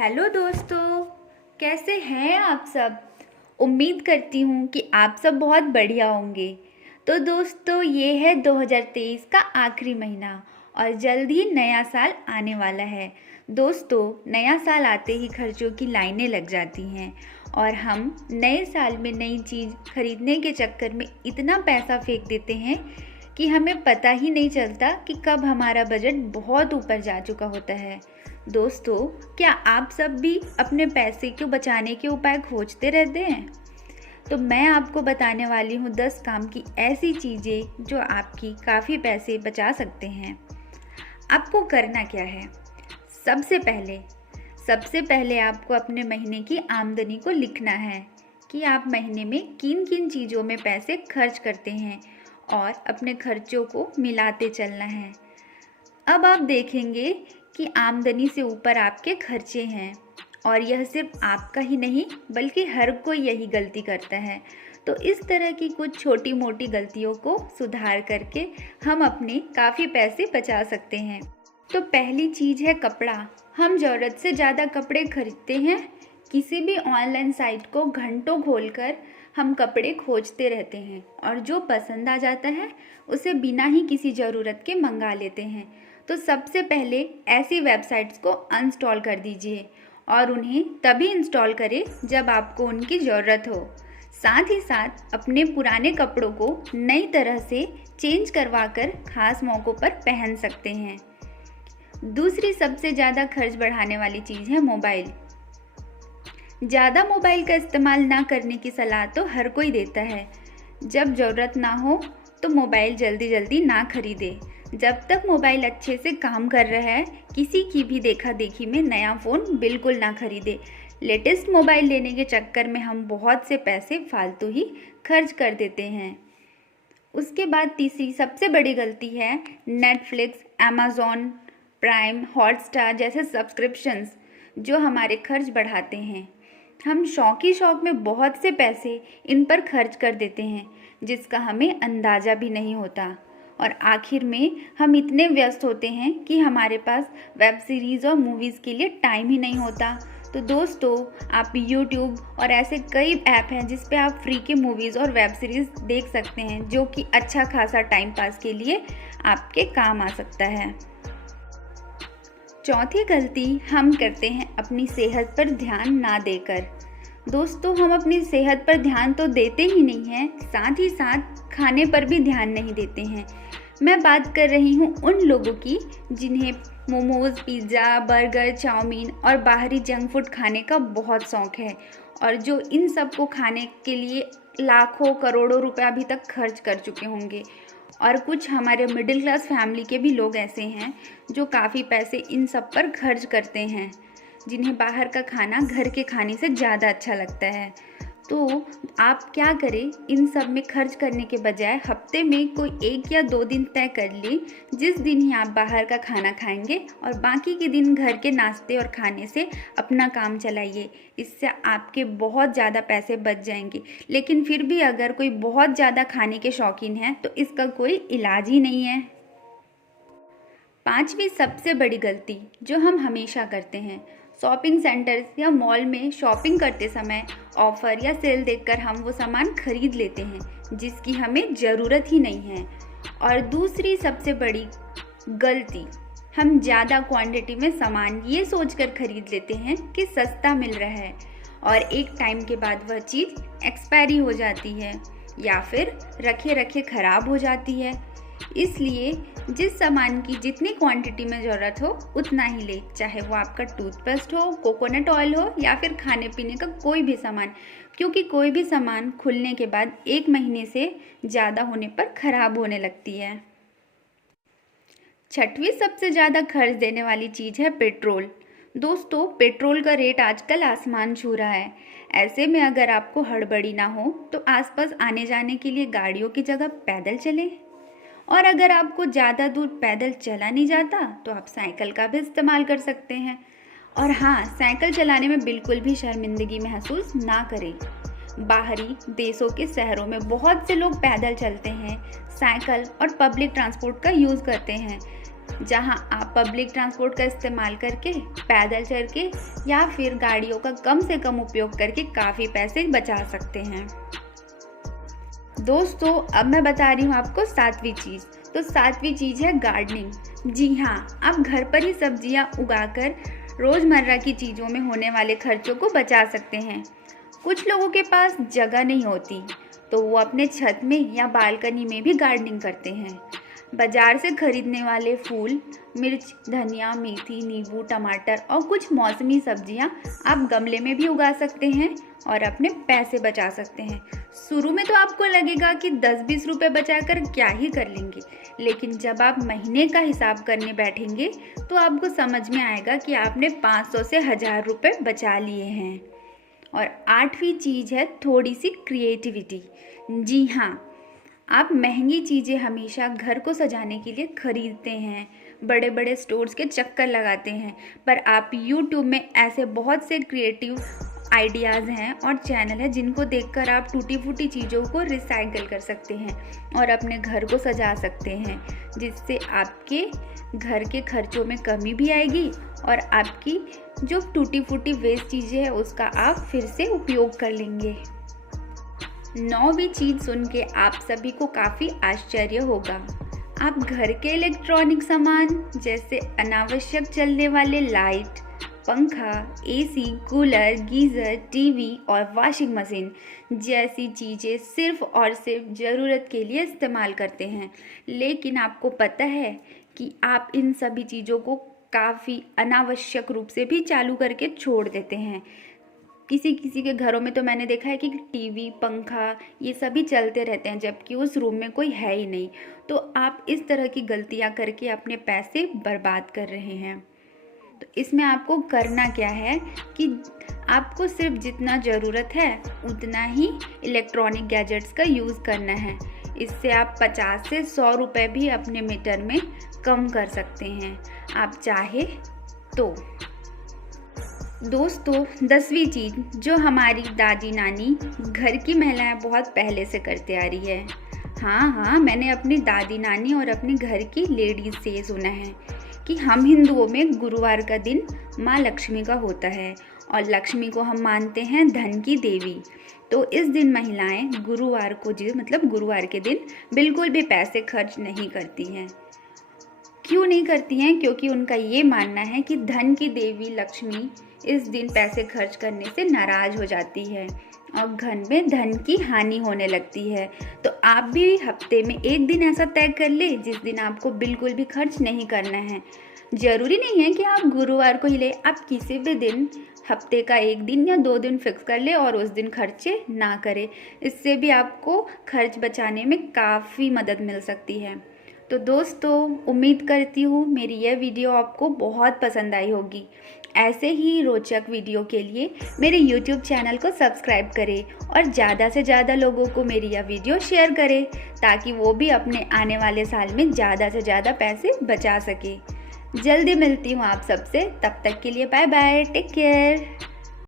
Hello दोस्तों, कैसे हैं आप सब। उम्मीद करती हूँ कि आप सब बहुत बढ़िया होंगे। तो दोस्तों, ये है 2023 का आखिरी महीना और जल्द ही नया साल आने वाला है। दोस्तों, नया साल आते ही खर्चों की लाइनें लग जाती हैं और हम नए साल में नई चीज़ खरीदने के चक्कर में इतना पैसा फेंक देते हैं कि हमें पता ही नहीं चलता कि कब हमारा बजट बहुत ऊपर जा चुका होता है। दोस्तों, क्या आप सब भी अपने पैसे को बचाने के उपाय खोजते रहते हैं? तो मैं आपको बताने वाली हूँ 10 काम की ऐसी चीज़ें जो आपकी काफ़ी पैसे बचा सकते हैं। आपको करना क्या है? सबसे पहले आपको अपने महीने की आमदनी को लिखना है कि आप महीने में किन किन चीज़ों में पैसे खर्च करते हैं और अपने खर्चों को मिलाते चलना है। अब आप देखेंगे कि आमदनी से ऊपर आपके खर्चे हैं और यह सिर्फ आपका ही नहीं बल्कि हर कोई यही गलती करता है। तो इस तरह की कुछ छोटी मोटी गलतियों को सुधार करके हम अपने काफ़ी पैसे बचा सकते हैं। तो पहली चीज़ है कपड़ा। हम ज़रूरत से ज़्यादा कपड़े खरीदते हैं। किसी भी ऑनलाइन साइट को घंटों खोलकर हम कपड़े खोजते रहते हैं और जो पसंद आ जाता है उसे बिना ही किसी ज़रूरत के मंगा लेते हैं। तो सबसे पहले ऐसी वेबसाइट्स को अनइंस्टॉल कर दीजिए और उन्हें तभी इंस्टॉल करें जब आपको उनकी ज़रूरत हो। साथ ही साथ अपने पुराने कपड़ों को नई तरह से चेंज करवाकर खास मौक़ों पर पहन सकते हैं। दूसरी सबसे ज़्यादा खर्च बढ़ाने वाली चीज़ है मोबाइल। ज़्यादा मोबाइल का इस्तेमाल ना करने की सलाह तो हर कोई देता है। जब ज़रूरत ना हो तो मोबाइल जल्दी ना खरीदे। जब तक मोबाइल अच्छे से काम कर रहा है, किसी की भी देखा देखी में नया फ़ोन बिल्कुल ना खरीदे। लेटेस्ट मोबाइल लेने के चक्कर में हम बहुत से पैसे फालतू ही खर्च कर देते हैं। उसके बाद तीसरी सबसे बड़ी गलती है नेटफ्लिक्स, अमेज़ॉन प्राइम, हॉटस्टार जैसे सब्सक्रिप्शंस जो हमारे खर्च बढ़ाते हैं। हम शौक में बहुत से पैसे इन पर खर्च कर देते हैं जिसका हमें अंदाज़ा भी नहीं होता और आखिर में हम इतने व्यस्त होते हैं कि हमारे पास वेब सीरीज़ और मूवीज़ के लिए टाइम ही नहीं होता। तो दोस्तों, आप यूट्यूब और ऐसे कई ऐप हैं जिस पे आप फ्री के मूवीज़ और वेब सीरीज़ देख सकते हैं जो कि अच्छा खासा टाइम पास के लिए आपके काम आ सकता है। चौथी गलती हम करते हैं अपनी सेहत पर ध्यान ना देकर। दोस्तों, हम अपनी सेहत पर ध्यान तो देते ही नहीं हैं, साथ ही साथ खाने पर भी ध्यान नहीं देते हैं। मैं बात कर रही हूँ उन लोगों की जिन्हें मोमोज़, पिज़्ज़ा, बर्गर, चाउमीन और बाहरी जंक फूड खाने का बहुत शौक़ है और जो इन सब को खाने के लिए लाखों करोड़ों रुपए अभी तक खर्च कर चुके होंगे। और कुछ हमारे मिडिल क्लास फैमिली के भी लोग ऐसे हैं जो काफ़ी पैसे इन सब पर खर्च करते हैं, जिन्हें बाहर का खाना घर के खाने से ज़्यादा अच्छा लगता है। तो आप क्या करें, इन सब में खर्च करने के बजाय हफ्ते में कोई 1 या 2 दिन तय कर लें जिस दिन ही आप बाहर का खाना खाएंगे और बाकी के दिन घर के नाश्ते और खाने से अपना काम चलाइए। इससे आपके बहुत ज़्यादा पैसे बच जाएंगे। लेकिन फिर भी अगर कोई बहुत ज़्यादा खाने के शौकीन है तो इसका कोई इलाज ही नहीं है। पांचवी सबसे बड़ी गलती जो हम हमेशा करते हैं, शॉपिंग सेंटर्स या मॉल में शॉपिंग करते समय ऑफ़र या सेल देखकर हम वो सामान खरीद लेते हैं जिसकी हमें ज़रूरत ही नहीं है। और दूसरी सबसे बड़ी गलती, हम ज़्यादा क्वांटिटी में सामान ये सोचकर खरीद लेते हैं कि सस्ता मिल रहा है और एक टाइम के बाद वह चीज़ एक्सपायरी हो जाती है या फिर रखे रखे ख़राब हो जाती है। इसलिए जिस सामान की जितनी क्वांटिटी में ज़रूरत हो उतना ही ले, चाहे वो आपका टूथपेस्ट हो, कोकोनट ऑयल हो या फिर खाने पीने का कोई भी सामान, क्योंकि कोई भी सामान खुलने के बाद 1 महीने से ज़्यादा होने पर ख़राब होने लगती है। छठवीं सबसे ज़्यादा खर्च देने वाली चीज़ है पेट्रोल। दोस्तों, पेट्रोल का रेट आजकल आसमान छू रहा है। ऐसे में अगर आपको हड़बड़ी ना हो तो आसपास आने जाने के लिए गाड़ियों की जगह पैदल चलें। और अगर आपको ज़्यादा दूर पैदल चला नहीं जाता तो आप साइकिल का भी इस्तेमाल कर सकते हैं। और हाँ, साइकिल चलाने में बिल्कुल भी शर्मिंदगी महसूस ना करें। बाहरी देशों के शहरों में बहुत से लोग पैदल चलते हैं, साइकिल और पब्लिक ट्रांसपोर्ट का यूज़ करते हैं। जहां आप पब्लिक ट्रांसपोर्ट का इस्तेमाल करके, पैदल चल के या फिर गाड़ियों का कम से कम उपयोग करके काफ़ी पैसे बचा सकते हैं। दोस्तों, अब मैं बता रही हूँ आपको 7वीं चीज़। तो 7वीं चीज़ है गार्डनिंग। जी हाँ, आप घर पर ही सब्जियाँ उगाकर रोज़मर्रा की चीज़ों में होने वाले खर्चों को बचा सकते हैं। कुछ लोगों के पास जगह नहीं होती, तो वो अपने छत में या बालकनी में भी गार्डनिंग करते हैं। बाजार से खरीदने वाले फूल, मिर्च, धनिया, मेथी, नींबू, टमाटर और कुछ मौसमी सब्जियां आप गमले में भी उगा सकते हैं और अपने पैसे बचा सकते हैं। शुरू में तो आपको लगेगा कि 10-20 रुपये बचाकर क्या ही कर लेंगे, लेकिन जब आप महीने का हिसाब करने बैठेंगे तो आपको समझ में आएगा कि आपने 500 से 1000 रुपये बचा लिए हैं। और 8वीं चीज़ है थोड़ी सी क्रिएटिविटी। जी हाँ, आप महंगी चीज़ें हमेशा घर को सजाने के लिए खरीदते हैं, बड़े बड़े स्टोर्स के चक्कर लगाते हैं, पर आप YouTube में ऐसे बहुत से क्रिएटिव आइडियाज़ हैं और चैनल है जिनको देखकर आप टूटी फूटी चीज़ों को रिसाइकल कर सकते हैं और अपने घर को सजा सकते हैं, जिससे आपके घर के खर्चों में कमी भी आएगी और आपकी जो टूटी फूटी वेस्ट चीज़ें हैं उसका आप फिर से उपयोग कर लेंगे। 9वीं चीज़ सुन के आप सभी को काफ़ी आश्चर्य होगा। आप घर के इलेक्ट्रॉनिक सामान जैसे अनावश्यक चलने वाले लाइट, पंखा, एसी, कूलर, गीज़र, टीवी और वॉशिंग मशीन जैसी चीज़ें सिर्फ़ और सिर्फ ज़रूरत के लिए इस्तेमाल करते हैं, लेकिन आपको पता है कि आप इन सभी चीज़ों को काफ़ी अनावश्यक रूप से भी चालू करके छोड़ देते हैं। किसी किसी के घरों में तो मैंने देखा है कि टीवी, पंखा ये सभी चलते रहते हैं जबकि उस रूम में कोई है ही नहीं। तो आप इस तरह की गलतियां करके अपने पैसे बर्बाद कर रहे हैं। तो इसमें आपको करना क्या है कि आपको सिर्फ जितना ज़रूरत है उतना ही इलेक्ट्रॉनिक गैजेट्स का यूज़ करना है। इससे आप 50 से 100 रुपये भी अपने मीटर में कम कर सकते हैं, आप चाहे तो। दोस्तों, 10वीं चीज़ जो हमारी दादी नानी घर की महिलाएं बहुत पहले से करते आ रही है। हाँ, मैंने अपनी दादी नानी और अपने घर की लेडीज़ से ये सुना है कि हम हिंदुओं में गुरुवार का दिन माँ लक्ष्मी का होता है और लक्ष्मी को हम मानते हैं धन की देवी। तो इस दिन महिलाएं गुरुवार को मतलब गुरुवार के दिन बिल्कुल भी पैसे खर्च नहीं करती हैं। क्यों नहीं करती हैं? क्योंकि उनका ये मानना है कि धन की देवी लक्ष्मी इस दिन पैसे खर्च करने से नाराज़ हो जाती है और घर में धन की हानि होने लगती है। तो आप भी हफ्ते में एक दिन ऐसा तय कर ले जिस दिन आपको बिल्कुल भी खर्च नहीं करना है। ज़रूरी नहीं है कि आप गुरुवार को ही ले, आप किसी भी दिन हफ्ते का एक दिन या 2 दिन फिक्स कर ले और उस दिन खर्चे ना करें। इससे भी आपको खर्च बचाने में काफ़ी मदद मिल सकती है। तो दोस्तों, उम्मीद करती हूँ मेरी यह वीडियो आपको बहुत पसंद आई होगी। ऐसे ही रोचक वीडियो के लिए मेरे YouTube चैनल को सब्सक्राइब करें और ज़्यादा से ज़्यादा लोगों को मेरी यह वीडियो शेयर करें ताकि वो भी अपने आने वाले साल में ज़्यादा से ज़्यादा पैसे बचा सके। जल्दी मिलती हूँ आप सबसे, तब तक के लिए बाय बाय, टेक केयर।